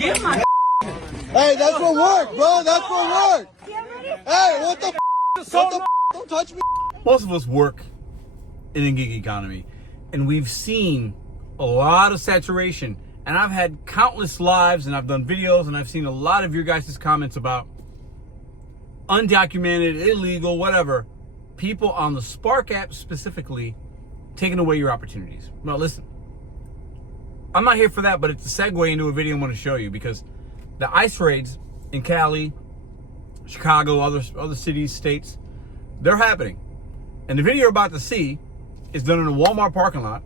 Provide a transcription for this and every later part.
Give my. Hey, that's for work, bro. That's for work. Hey, what the f? What the f? Don't touch me. Most of us work in a gig economy, and we've seen a lot of saturation. And I've had countless lives, and I've done videos, and I've seen a lot of your guys' comments about undocumented, illegal, whatever, people on the Spark app specifically taking away your opportunities. Now, listen, I'm not here for that, but it's a segue into a video I want to show you, because the ICE raids in Cali, Chicago, other cities, states, they're happening. And the video you're about to see is done in a Walmart parking lot.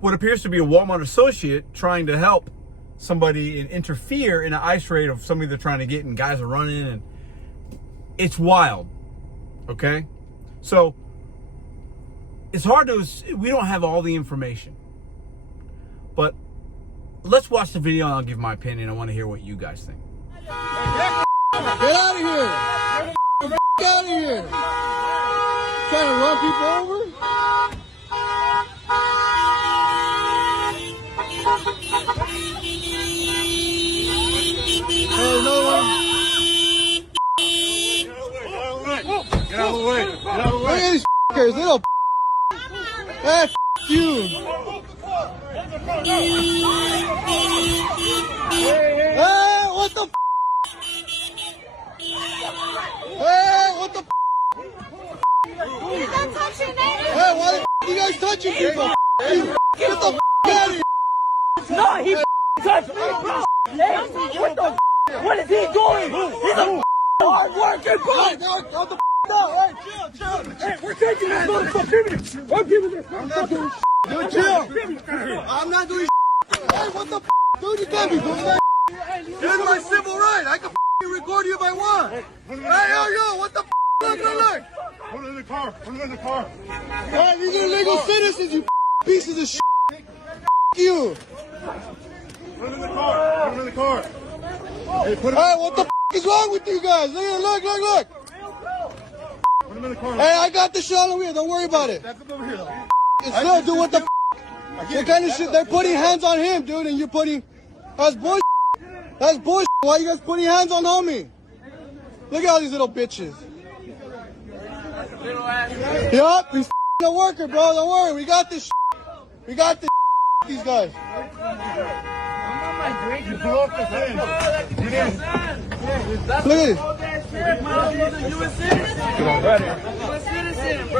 What appears to be a Walmart associate trying to help somebody and interfere in an ICE raid of somebody they're trying to get, and guys are running, and it's wild. Okay? So it's hard to, we don't have all the information. But let's watch the video and I'll give my opinion. I want to hear what you guys think. Get out of here! Get out of here! Trying to run people over? Hey, no one. Get out of the way. Get out of the Look way. at these f***ers, little Hey, f*** you. Hey, what the f***? Hey, what the f***? Hey, why the f*** you guys touching people? Get the f*** out of here. No, he touched me, bro. Hey, what the? What is he doing? He's a hard working bro. What the f*** out? Hey, chill. Hey, we're taking this motherfucker. We're giving this motherfucker. Dude, chill. I'm not doing Hey, what the f***? Dude, you can't be doing that. Here's my civil right. I can record you if I want. Hey, yo, what the f***? Look. Put it in the car. Put it in the car. Hey, these are legal citizens, you pieces of shit. You. Put it in the car. Put it in the car. Hey, put it Hey, what the f*** is wrong with you guys? Look. Put him in the car. Hey, I got the shit on the wheel. Don't worry about it. That's over here. It's no, dude, what the f***? What kind of shit? They're putting hands on him, dude, and you're putting... That's bullshit. That's bullshit. Why you guys putting hands on homie? Look at all these little bitches. Yup, he's a worker, bro. Don't worry. We got this shit. We got this shit. These guys. You blew off the thing. Look at this.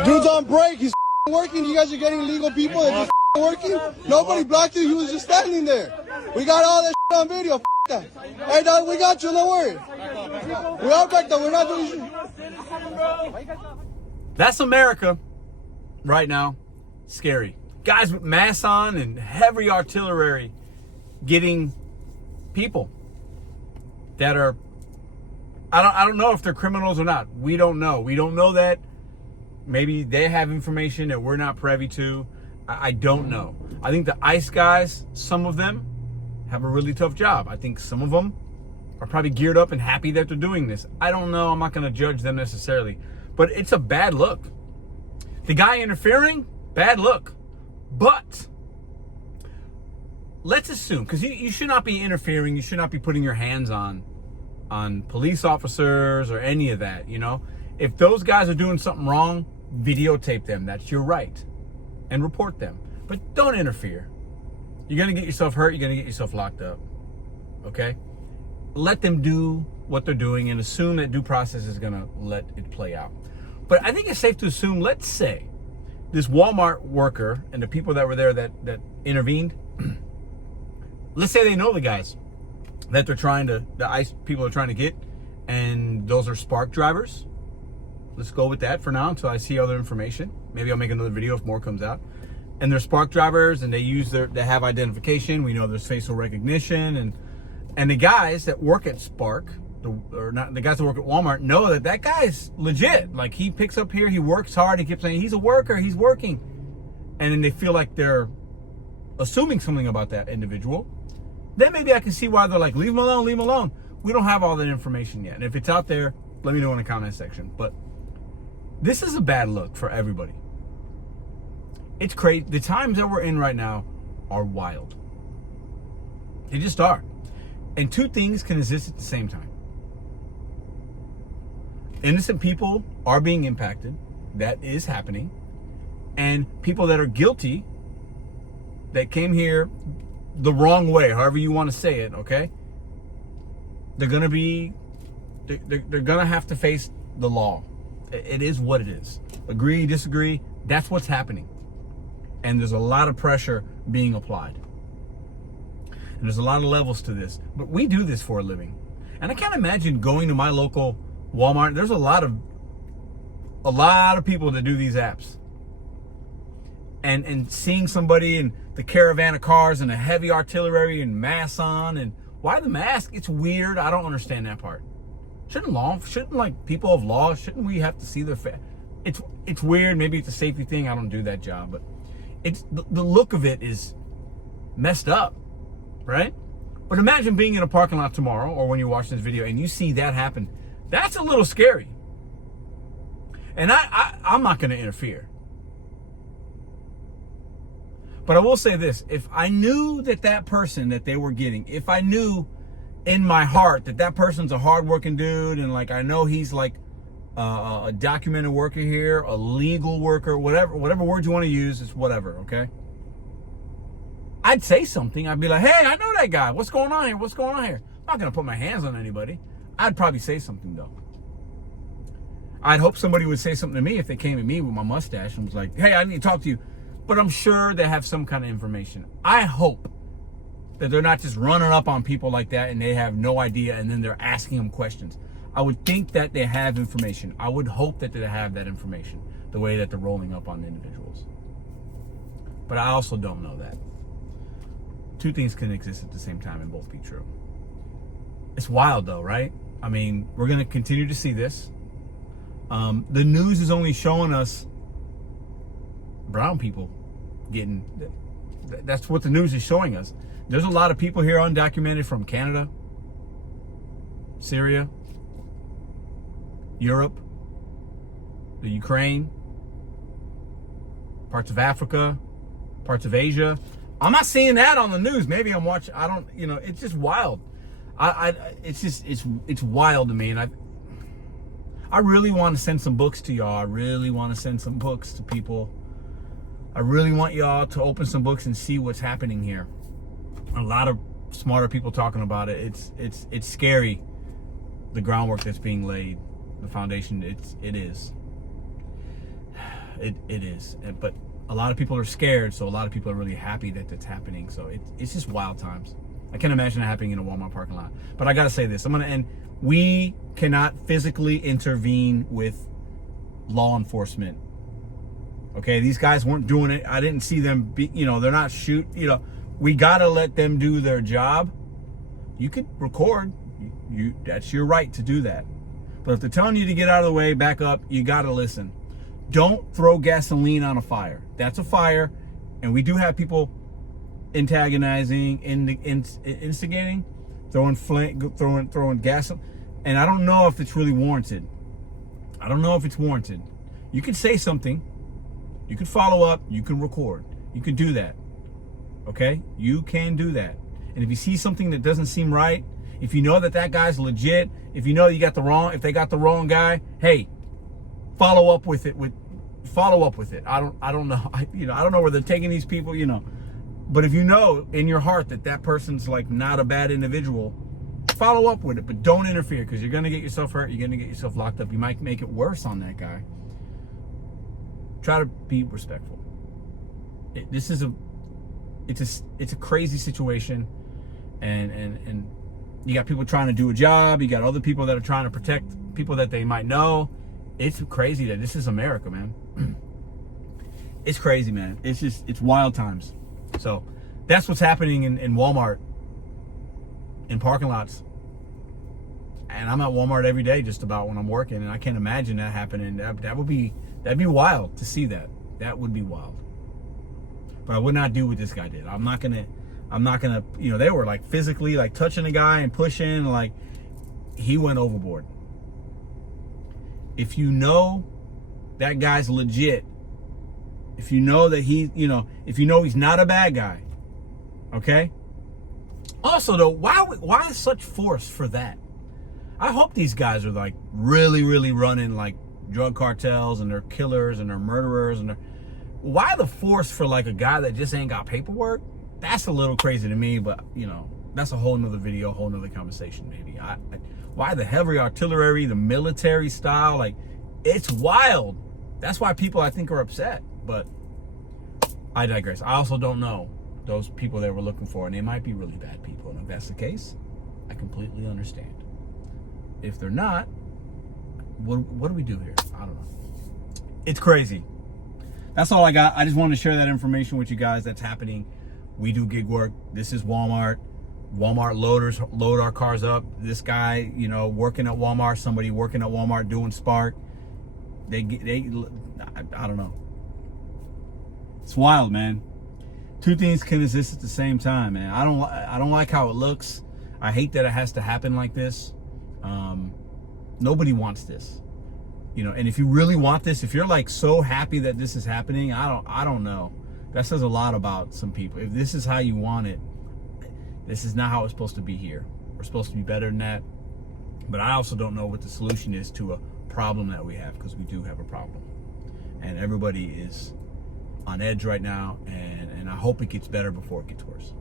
Dude's on break. He's working. You guys are getting illegal people. They're just working. Nobody blocked you. He was just standing there. We got all that shit on video. F that. Hey, dog, we got you. Don't worry. We are back there. We're not doing shit. That's America right now. Scary. Guys with masks on and heavy artillery getting people that are, I don't know if they're criminals or not. We don't know. We don't know that. Maybe they have information that we're not privy to. I don't know. I think the ICE guys, some of them have a really tough job. I think some of them are probably geared up and happy that they're doing this. I don't know. I'm not going to judge them necessarily. But it's a bad look. The guy interfering, bad look. But let's assume, because you should not be interfering. You should not be putting your hands on police officers or any of that, you know. If those guys are doing something wrong, videotape them. That's your right. And report them. But don't interfere. You're going to get yourself hurt. You're going to get yourself locked up. Okay? Let them do what they're doing and assume that due process is going to let it play out. But I think it's safe to assume, let's say, this Walmart worker and the people that were there that intervened, let's say they know the guys that the ICE people are trying to get, and those are Spark drivers. Let's go with that for now until I see other information. Maybe I'll make another video if more comes out. And they're Spark drivers, and they have identification. We know there's facial recognition, and the guys that work at Spark, the guys that work at Walmart, know that guy's legit. Like, he picks up here, he works hard, he keeps saying he's a worker, he's working. And then they feel like they're assuming something about that individual. Then maybe I can see why they're like, leave him alone, leave him alone. We don't have all that information yet. And if it's out there, let me know in the comment section. But this is a bad look for everybody. It's crazy. The times that we're in right now are wild. They just are. And two things can exist at the same time. Innocent people are being impacted. That is happening. And people that are guilty, that came here the wrong way, however you want to say it, okay? They're going to have to face the law. It is what it is. Agree, disagree, that's what's happening. And there's a lot of pressure being applied. And there's a lot of levels to this. But we do this for a living. And I can't imagine going to my local Walmart. There's a lot of people that do these apps. And seeing somebody in the caravan of cars and a heavy artillery and masks on, and why the mask? It's weird. I don't understand that part. Shouldn't like people of law, shouldn't we have to see their face? It's weird. Maybe it's a safety thing. I don't do that job, but it's the look of it is messed up, right? But imagine being in a parking lot tomorrow, or when you watch this video and you see that happen. That's a little scary. And I'm not going to interfere. But I will say this, if I knew that person that they were getting, if I knew in my heart that person's a hardworking dude, and like I know he's like a documented worker here, a legal worker, whatever word you want to use, it's whatever, okay? I'd say something. I'd be like, hey, I know that guy. What's going on here? What's going on here? I'm not going to put my hands on anybody. I'd probably say something, though. I'd hope somebody would say something to me if they came at me with my mustache and was like, hey, I need to talk to you. But I'm sure they have some kind of information. I hope that they're not just running up on people like that and they have no idea and then they're asking them questions. I would think that they have information. I would hope that they have that information, the way that they're rolling up on individuals. But I also don't know that. Two things can exist at the same time and both be true. It's wild though, right? I mean, we're going to continue to see this. The news is only showing us brown people getting, that's what the news is showing us. There's a lot of people here undocumented from Canada, Syria, Europe, the Ukraine, parts of Africa, parts of Asia. I'm not seeing that on the news. Maybe I'm watching, I don't, it's just wild. It's wild to me. And I really want to send some books to y'all. I really want to send some books to people. I really want y'all to open some books and see what's happening here. A lot of smarter people talking about it. It's scary, the groundwork that's being laid, the foundation. It is. But a lot of people are scared, so a lot of people are really happy that that's happening. So it's just wild times. I can't imagine it happening in a Walmart parking lot. But I gotta say this. I'm gonna end. We cannot physically intervene with law enforcement. Okay, these guys weren't doing it. I didn't see them be, they're not we gotta let them do their job. You could record. That's your right to do that. But if they're telling you to get out of the way, back up, you gotta listen. Don't throw gasoline on a fire. That's a fire, and we do have people antagonizing, instigating, throwing gas, and I don't know if it's really warranted. I don't know if it's warranted. You could say something, you could follow up, you can record, you can do that. Okay, you can do that. And if you see something that doesn't seem right, if you know that guy's legit, if you know if they got the wrong guy, hey, follow up with it. I don't know. I don't know where they're taking these people. But if you know in your heart that person's like not a bad individual, follow up with it. But don't interfere, because you're gonna get yourself hurt. You're gonna get yourself locked up. You might make it worse on that guy. Try to be respectful. It's a crazy situation, and you got people trying to do a job. You got other people that are trying to protect people that they might know. It's crazy that this is America, man. It's crazy, man. It's wild times. So that's what's happening in Walmart, in parking lots. And I'm at Walmart every day just about when I'm working, and I can't imagine that happening. That'd be wild to see that. That would be wild. But I would not do what this guy did. I'm not gonna, they were like physically like touching the guy and pushing, like he went overboard. If you know that guy's legit, if you know that if you know he's not a bad guy, okay? Also, though, why such force for that? I hope these guys are like really, really running like drug cartels and they're killers and they're murderers and why the force for like a guy that just ain't got paperwork? That's a little crazy to me, but you know, that's a whole nother video, whole nother conversation maybe. Why the heavy artillery, the military style, like it's wild. That's why people I think are upset, but I digress. I also don't know those people that we're looking for, and they might be really bad people, and if that's the case, I completely understand. If they're not, what do we do here? I don't know. It's crazy. That's all I got. I just wanted to share that information with you guys. That's happening. We do gig work. This is Walmart. Walmart loaders load our cars up. This guy, you know, working at Walmart, somebody working at Walmart doing Spark. I don't know. It's wild, man. Two things can exist at the same time, man. I don't like how it looks. I hate that it has to happen like this. Nobody wants this, you know. And if you really want this, if you're like so happy that this is happening, I don't know. That says a lot about some people. If this is how you want it, this is not how it's supposed to be here. We're supposed to be better than that. But I also don't know what the solution is to a problem that we have, because we do have a problem, and everybody is on edge right now, and I hope it gets better before it gets worse.